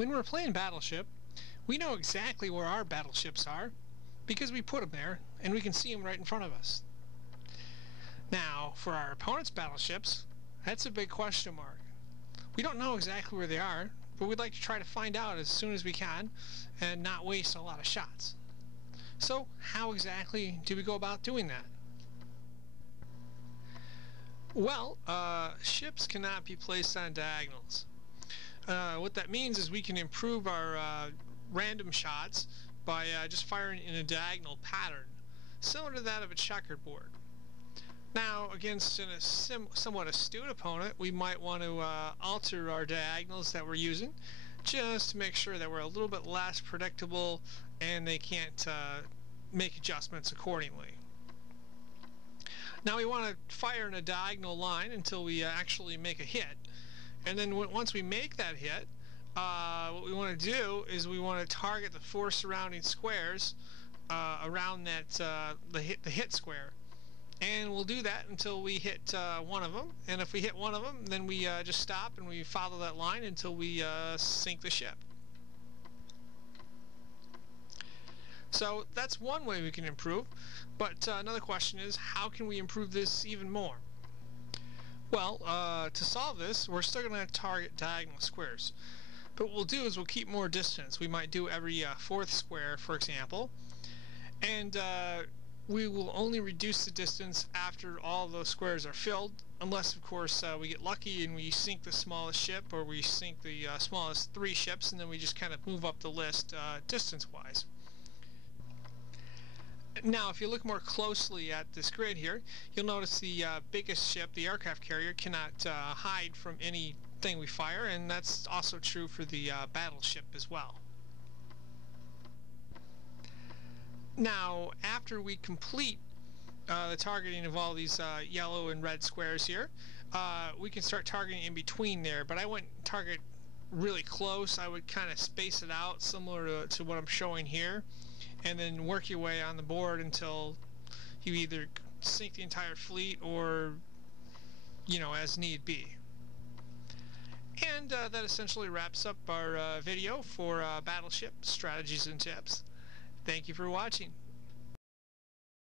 When we're playing Battleship, we know exactly where our battleships are because we put them there and we can see them right in front of us. Now, for our opponent's battleships, that's a big question mark. We don't know exactly where they are, but we'd like to try to find out as soon as we can and not waste a lot of shots. So, how exactly do we go about doing that? Well, ships cannot be placed on diagonals. What that means is we can improve our random shots by just firing in a diagonal pattern, similar to that of a checkerboard. Now, against a somewhat astute opponent, we might want to alter our diagonals that we're using, just to make sure that we're a little bit less predictable and they can't make adjustments accordingly. Now we want to fire in a diagonal line until we actually make a hit. And then once we make that hit, what we want to do is we want to target the 4 surrounding squares around that the hit square. And we'll do that until we hit one of them. And if we hit one of them, then we just stop and we follow that line until we sink the ship. So that's one way we can improve. But another question is, how can we improve this even more? Well, to solve this, we're still going to target diagonal squares. But what we'll do is we'll keep more distance. We might do every 4th square, for example. And we will only reduce the distance after all those squares are filled, unless, of course, we get lucky and we sink the smallest ship, or we sink the smallest 3 ships, and then we just kind of move up the list distance-wise. Now, if you look more closely at this grid here, you'll notice the biggest ship, the aircraft carrier, cannot hide from anything we fire, and that's also true for the battleship as well. Now, after we complete the targeting of all these yellow and red squares here, we can start targeting in between there, but I wouldn't target really close. I would kind of space it out, similar to what I'm showing here, and then work your way on the board until you either sink the entire fleet or, as need be. And that essentially wraps up our video for Battleship Strategies and Tips. Thank you for watching.